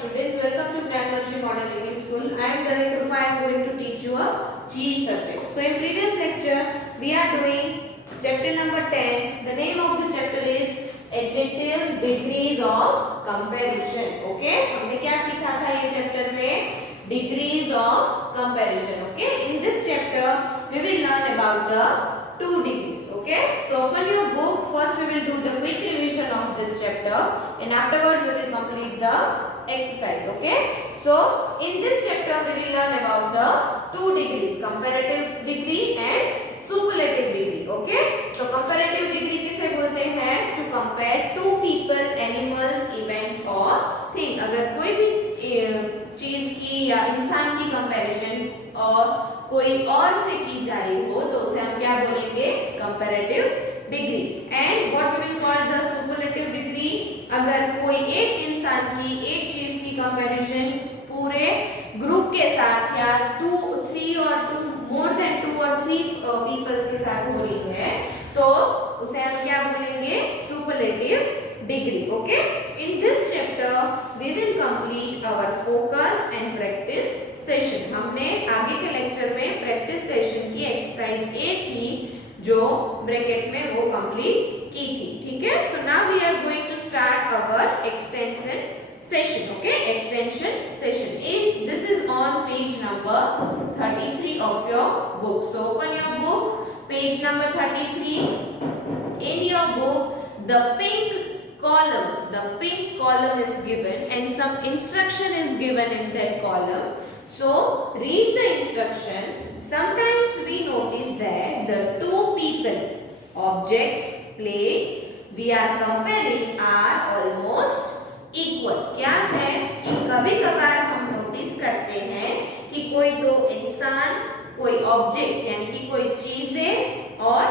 students, welcome to Technology Model English School. I am Ganesh Krupa. I am going to teach you a G subject. So in previous lecture, we are doing chapter number 10. The name of the chapter is Adjectives, Degrees of Comparison. Okay? हमने क्या सीखा था ये chapter में? Degrees of comparison. Okay? In this chapter, we will learn about the two degrees. Okay? So open your book. First, we will do the quick revision of this chapter, and afterwards we will complete the exercise. Okay? So in this chapter, we will learn about the two degrees: comparative degree and superlative degree. Okay? So comparative degree किसे बोलते हैं? To compare two people, animals, events or thing. अगर कोई भी चीज की या इंसान की कंपैरिजन और कोई और से की जा रही हो तो उसे हम क्या बोलेंगे? Comparative degree. And what we will call the superlative degree? अगर कोई एक इंसान की एक चीज की कंपैरिजन पूरे ग्रुप के साथ या 2, 3 और मोर देन 2 और 3 पीपल्स के साथ हो रही है तो उसे हम क्या बोलेंगे? Superlative degree. Okay, in this chapter we will complete our focus and practice session. हमने आगे के लेक्चर में प्रैक्टिस सेशन की एक्सरसाइज 8 थी जो ब्रैकेट में वो कंप्लीट की थी. ठीक है? So now we are going to start our extension session. Okay, extension session. This is on page number 33 of your book. So open your book, page number 33. In your book, the pink column is given and some instruction is given in that column. So read the instruction. Sometimes we notice that the two people, objects, place we are comparing are almost equal. क्या है कि कभी कभार हम notice करते हैं कि कोई दो इंसान, कोई ऑब्जेक्ट्स यानी कि कोई चीजें और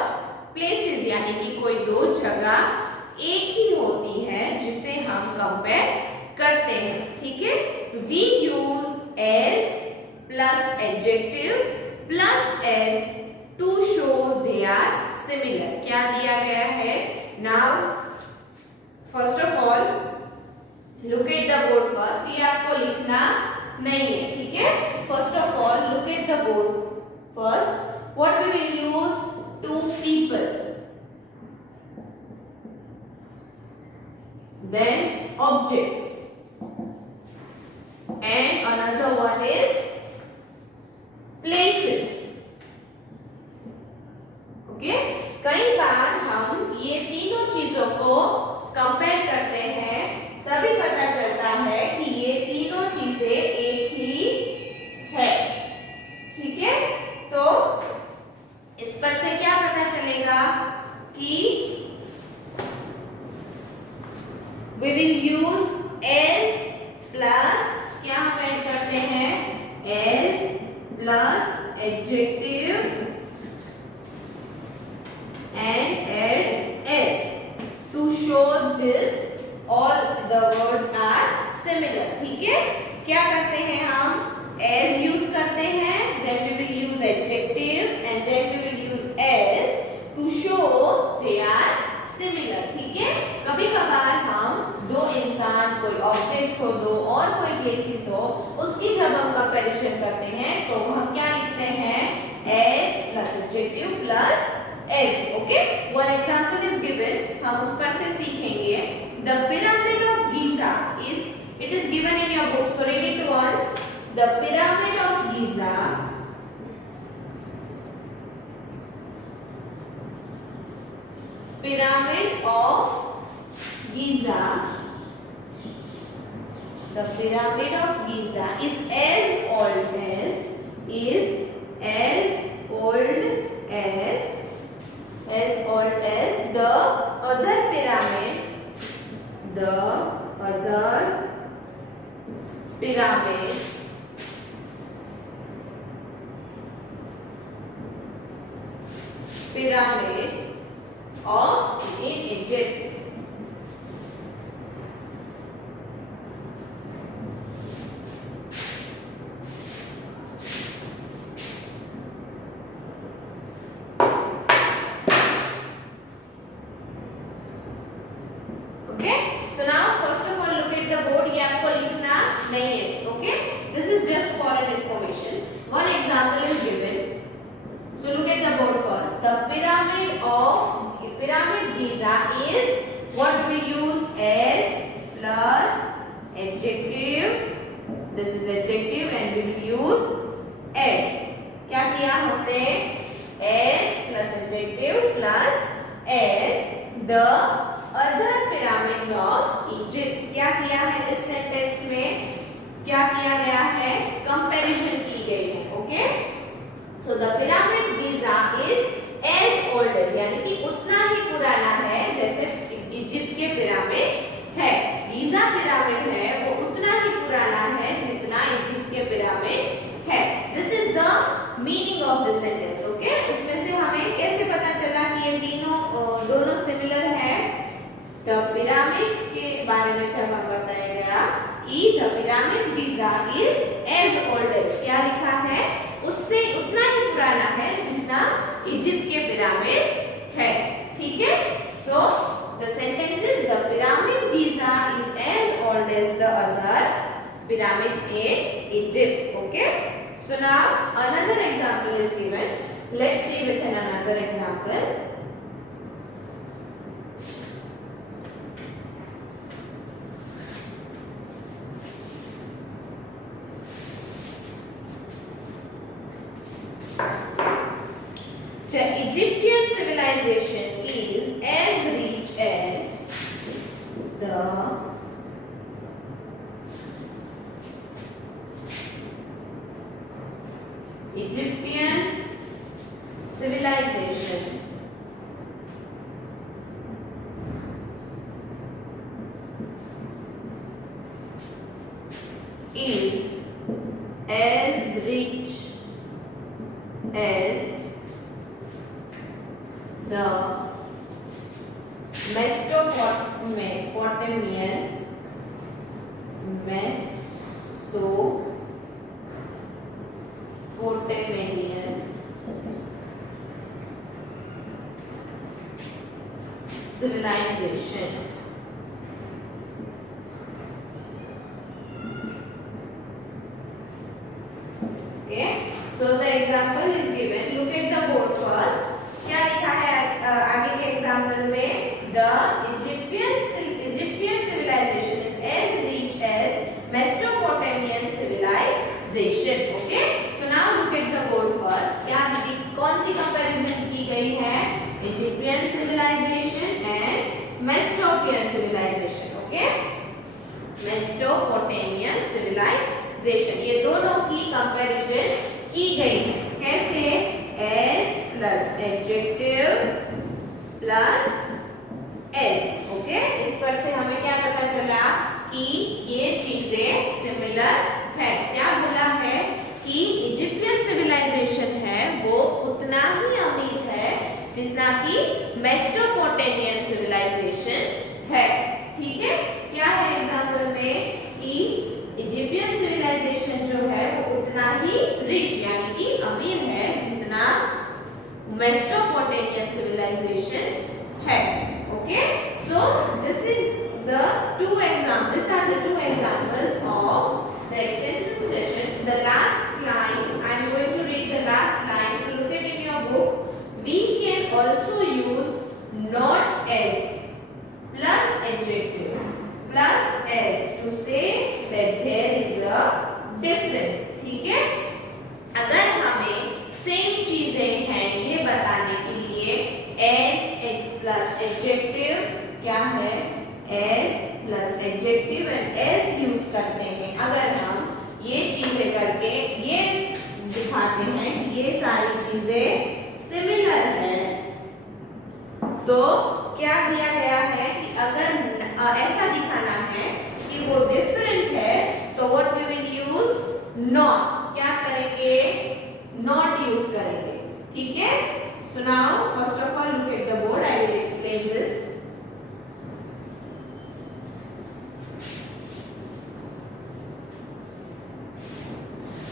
प्लेसेस यानी कि कोई दो जगह एक ही होती है जिसे हम कंपेयर करते हैं. ठीक है? We use as plus adjective plus as to show they are similar. क्या दिया गया है? Now first of all look at the board. First ये आपको लिखना नहीं है. ठीक है? First of all look at the board. First what we will use? Two people, then objects, and another one is places. Okay? कई बार हम ये तीनों चीजों को कंपेयर करते हैं तभी पता चलता है कि ये तीनों चीजें एक ही है. ठीक है? तो इस पर से क्या पता चलेगा कि we will use as plus क्या हम ऐड करते हैं? as plus adjective and add s to show this all the words are similar. ठीक है? क्या करते हैं हम? as यूज करते हैं, then we will use adjective and then we will use as to show they are similar. ठीक है? कभी कभार हम दो इंसान, कोई ऑब्जेक्ट्स हो, दो और कोई प्लेसेस हो, उसकी जब हम कंपैरिजन करते हैं तो हम क्या लिखते हैं? as plus adjective plus s. Okay? One example is given. हम उस पर से सीखेंगे. The pyramid of Giza it is given in your book, so read it once. The pyramid of Giza pyramid of Giza, the pyramid of Giza is as old as the other pyramids, pyramid of in Egypt. Okay, so now first of all look at the board. ये आपको लिखना visa is what we use as plus adjective. This is adjective and we will use add. क्या किया हमने as plus adjective plus as the other pyramids of Egypt. क्या किया है इस सेंटेंस में? क्या किया गया है? कंपैरिजन की गई है. Okay, so the pyramid Giza is as old as, यानी कि उतना ही पुराना है जैसे इजिप्ट के पिरामिड है. गिजा पिरामिड है वो उतना ही पुराना है जितना इजिप्ट के पिरामिड है. This is the meaning of this sentence. Okay, इसमें से हमें कैसे पता चला कि ये दोनों सिमिलर है? द पिरामिड्स के बारे में जब हम बताया गया कि the pyramids Giza is as old as, क्या लिखा है? उससे उतना ही पुराना है जितना इजिप्ट के पिरामिड्स है. ठीक है, so the sentence is the pyramid Giza is as old as the other pyramids in Egypt. Okay, so now another example is given. Let's see with another example. The Egyptian civilization is as rich as the Egyptian civilization is as rich as the Mesopotamian civilization. Okay, so the example is given. Look at the board first. क्या लिखा है आगे के example में? The Egyptian civilization is as rich as Mesopotamian civilization. Okay, so now look at the board first. क्या कौन सी comparison की गई है? Egyptian civilization and Mesopotamian civilization. Okay, Mesopotamian civilization, ये दोनों की कंपैरिजन की गई है. कैसे? as plus adjective plus as. Okay, इस पर से हमें क्या पता चला कि ये चीजें सिमिलर है. क्या बोला है कि इजिप्शियन सिविलाइजेशन है वो उतना ही अमीर है जितना कि मेसोपोटामियन सिविलाइजेशन है. ठीक है, क्या है एग्जांपल में कि इजिप्शियन सिविलाइजेशन जो है वो उतना ही रिच यानी कि अमीर है जितना मेसोपोटामियन सिविलाइजेशन है. Okay, so this is the two examples. These are the two examples of the extension session. The last line, I am going to read the last line. So look at in your book. We can also use not as plus adjective plus as to say that there is a difference. ठीक है, अगर हमें same चीजें हैं ये बताने के लिए as plus adjective क्या है? as plus adjective and as use करते हैं. अगर हम ये चीजें करके ये दिखाते हैं कि ये सारी चीजें सिमिलर है, तो क्या दिया गया है कि अगर ऐसा दिखाना है कि वो डिफरेंट है तो what we will use? Not. क्या करेंगे? नॉट यूज करेंगे. ठीक है, so now first of all look at the board. I will explain this.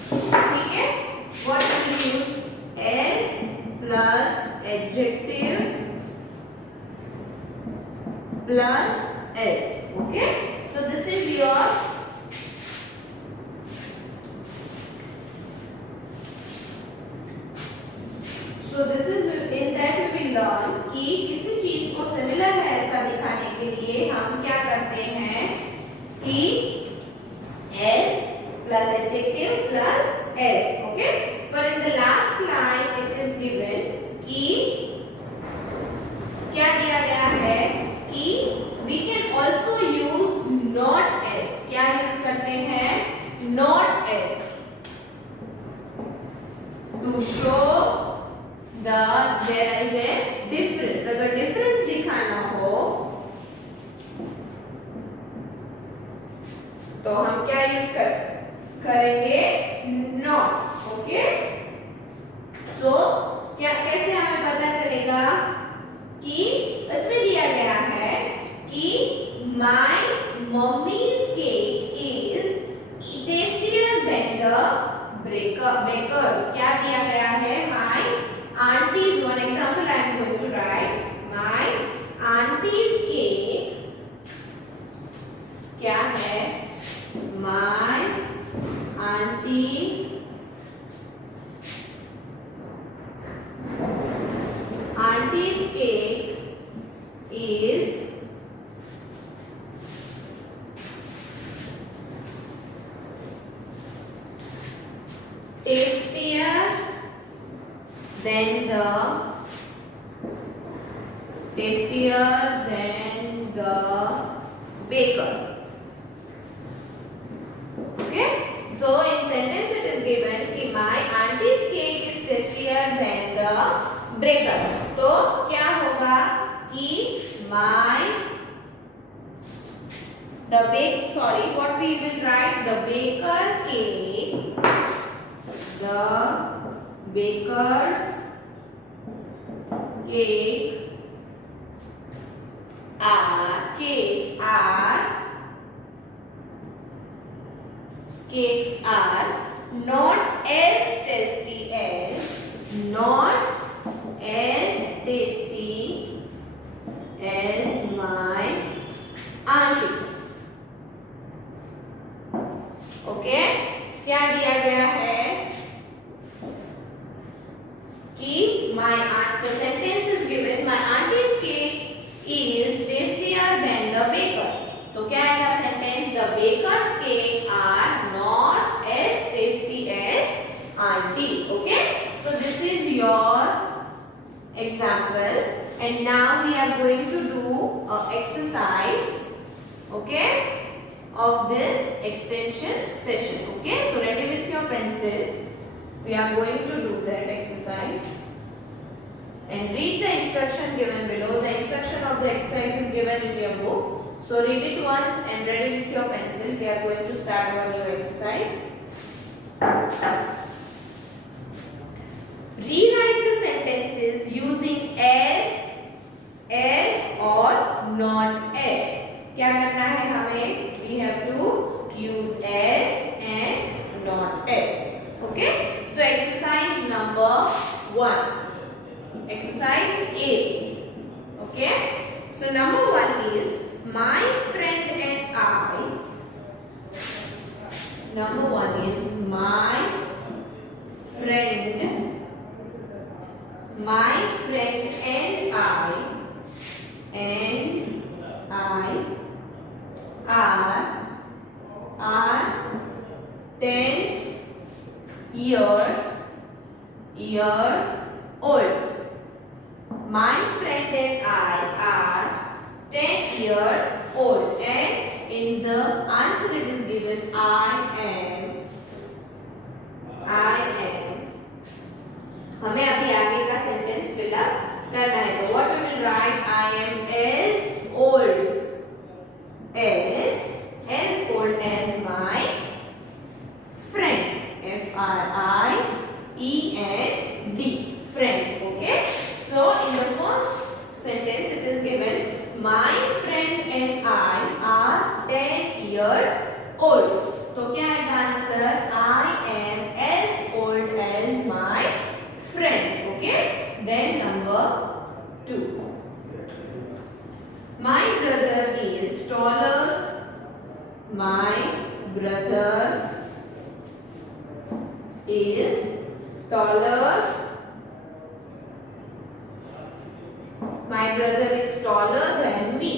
ठीक है, what we will use? as plus adjective plus s. Okay, so this is your in that we will learn कि किसी चीज को similar है के लिए हम क्या करते हैं कि s plus adjective plus s. Okay, but in the last line it is given कि क्या दिया गया है कि we can also use not s. क्या यूज करते हैं? not s to show there is a difference. अगर difference दिखाना हो तो हम क्या यूज करेंगे? not. ओके, सो क्या कैसे हमें पता चलेगा कि इसमें दिया गया है कि my mommy's cake is tastier than the baker's. क्या दिया गया है? my auntie's. One example I am going to write. my auntie's cake क्या है? my auntie's cake is tastier than the baker. Okay, so in sentence it is given कि my auntie's cake is tastier than the baker. तो क्या होगा कि what we will write? the baker's cake cakes are not as tasty as my auntie. Okay, क्या दिया गया है कि the sentence is given my auntie's cake is tastier than the baker's. तो क्या आएगा sentence? the baker's cake are not as tasty as auntie. Okay, so this is your example and now we are going to do exercise, okay, of this extension session. Okay, so ready with your pencil, we are going to do that exercise and read the instruction given below. The instruction of the exercise is given in your book, so read it once and ready with your pencil. We are going to start our new exercise. Rewrite the sentences using s or not s. क्या करना है हमें? We have to use s and not s. Okay, so exercise number 1, exercise A. Okay, so number 1 is my friend and I. Number 1 is my friend and I are 10 years old. My friend and I are 10 years old and in the answer it is given I am. हमें अभी आगे का sentence fill up करना है, तो what we will write? I am as old as my friend. FRIEND, friend. Okay, so in the first sentence it is given my friend and I are 10 years old. तो क्या है answer? I am as old as my friend. Okay, then number 2, my brother is taller. My brother is taller. My brother is taller than me.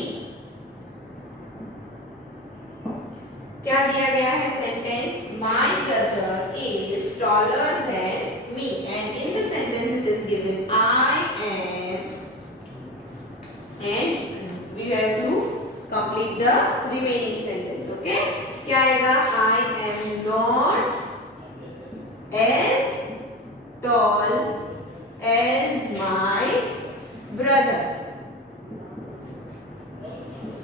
क्या दिया गया है sentence, my brother is taller than me, and in the sentence it is given I am, and we have to complete the remaining sentence. Okay, क्या आएगा, I am not as tall as my brother.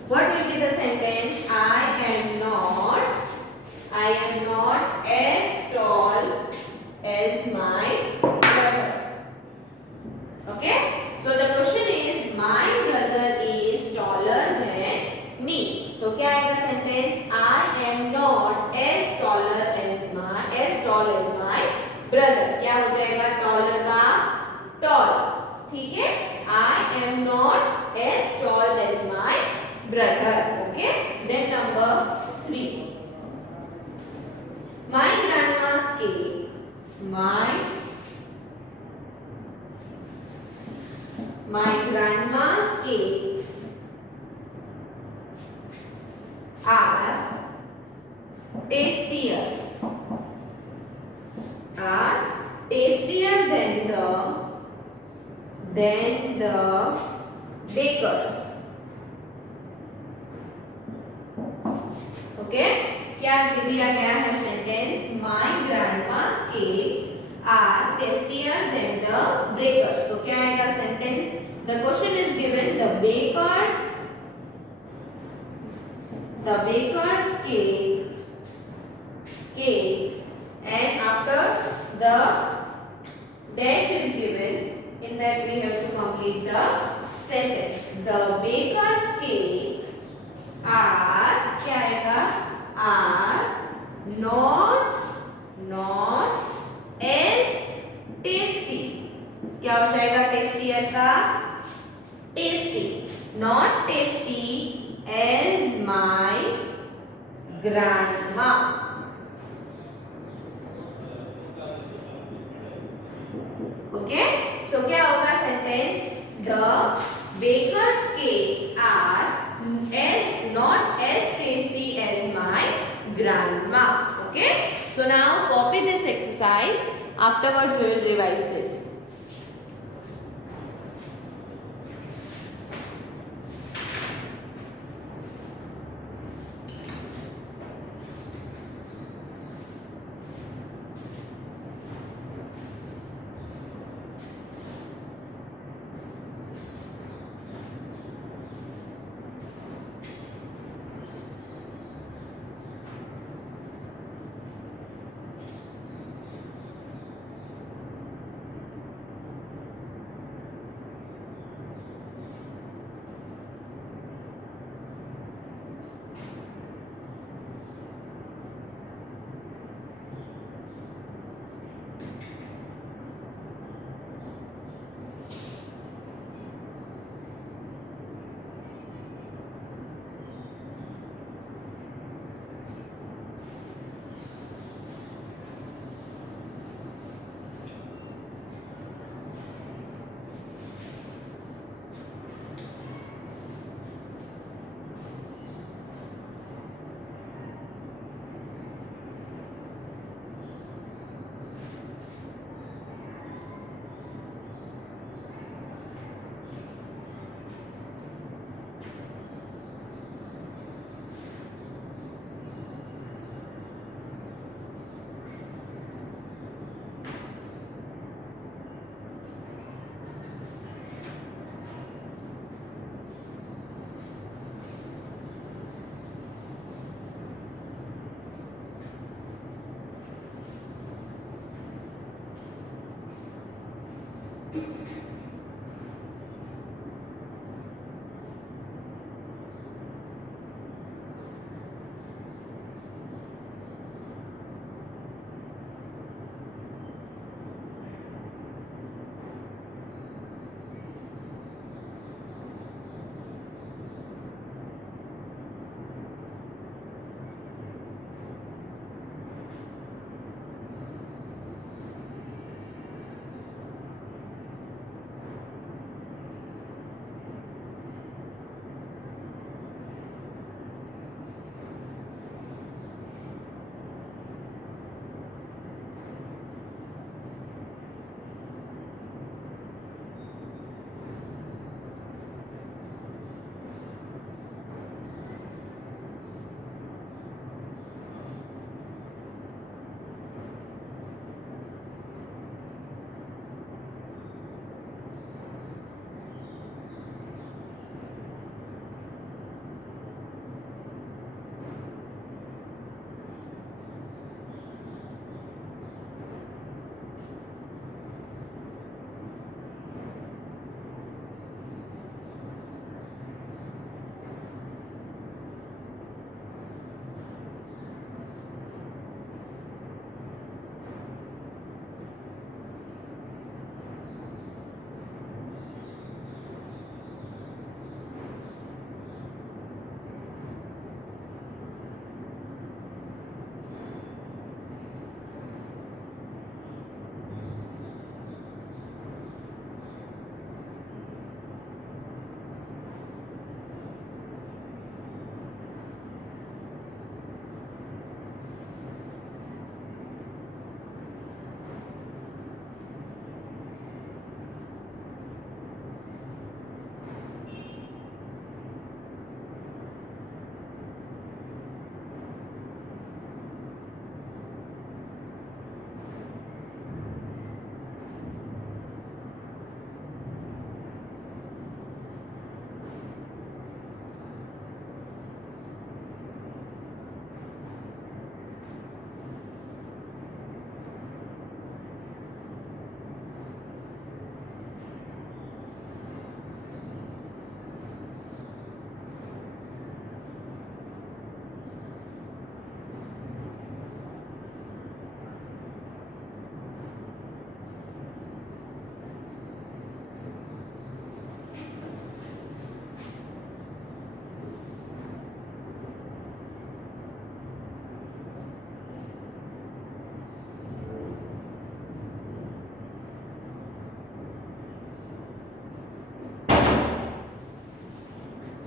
What will be the sentence? I am not as tall as my brother. Okay, so the question is my brother is taller than me. तो क्या आएगा sentence, I am not as tall as my brother. क्या हो जाएगा, taller का tall, ठीक है, I am not as tall as my brother. Okay, then number 3, my grandma's cake. My grandma's cakes are tastier than the bakers. Okay, क्या दिया गया है sentence, my grandma's cakes are tastier than the bakers. तो क्या आएगा sentence, the question is given the bakers cakes, and after the dash is given, in that we have to complete the sentence. The baker's cakes are, क्या आएगा, are not as tasty. क्या हो जाएगा tastier का, tasty, not tasty as my grandma. Okay, so क्या होगा sentence, the baker's cakes are not as tasty as my grandma. Okay, so now copy this exercise, afterwards we will revise this.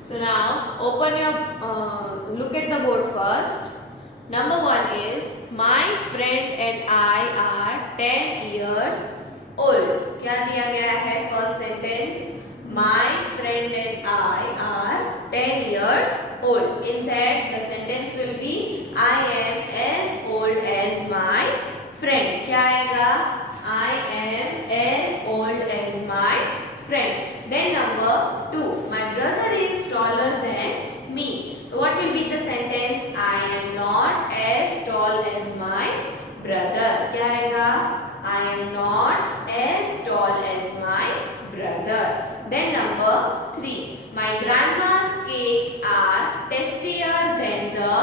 So now open your look at the board first. Number 1 is my friend and I are 10 years old. क्या दिया गया है first sentence? My friend and I are 10 years old. In that the sentence will be I am as old as my friend. क्या आएगा? I am as old as my friend. Then number 2, my brother is taller than me. So what will be the sentence? I am not as tall as my brother. क्या आएगा? I am not as tall as my brother. Then number 3, my grandma's cakes are tastier than the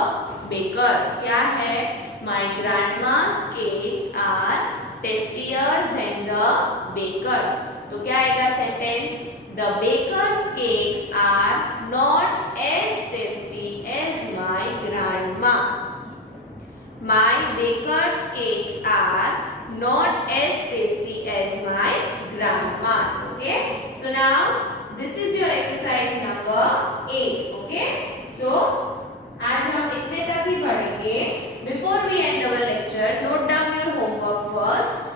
baker's. क्या है? My grandma's cakes are tastier than the baker's. तो क्या आएगा sentence? The baker's cakes are not as tasty as my grandma. My baker's cakes are not as tasty as my grandma's. Okay. So now this is your exercise number 8. Okay. So आज हम इतने तक ही पढ़ेंगे. Before we end our lecture, note down your homework first.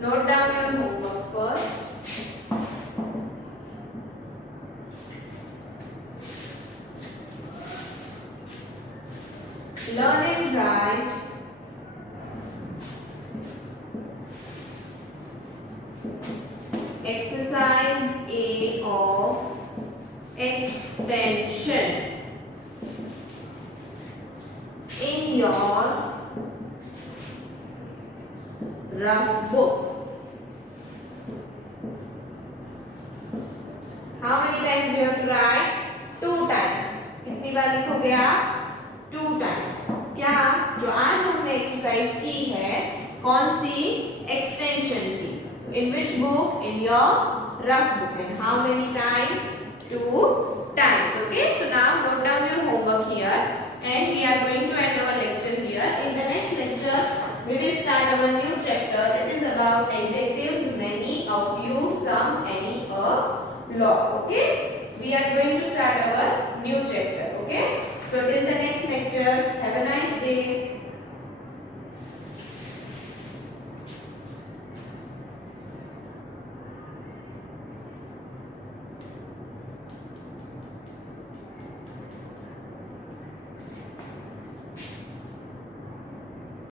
Note down your homework first. Learn and write. Exercise A of extension in your rough book. How many times you have to write? 2 times. कितनी बार लिखोगे आप? 2 times. क्या जो आज हमने exercise की है कौन सी? एक्सटेंशन की. In which book? In your rough book. And how many times? 2 times. Okay. So now note down your homework here, and we are going to end our lecture here. In the next lecture, we will start our new chapter. It is about adjectives, many, a few, some, any, a lot. Okay. We are going to start our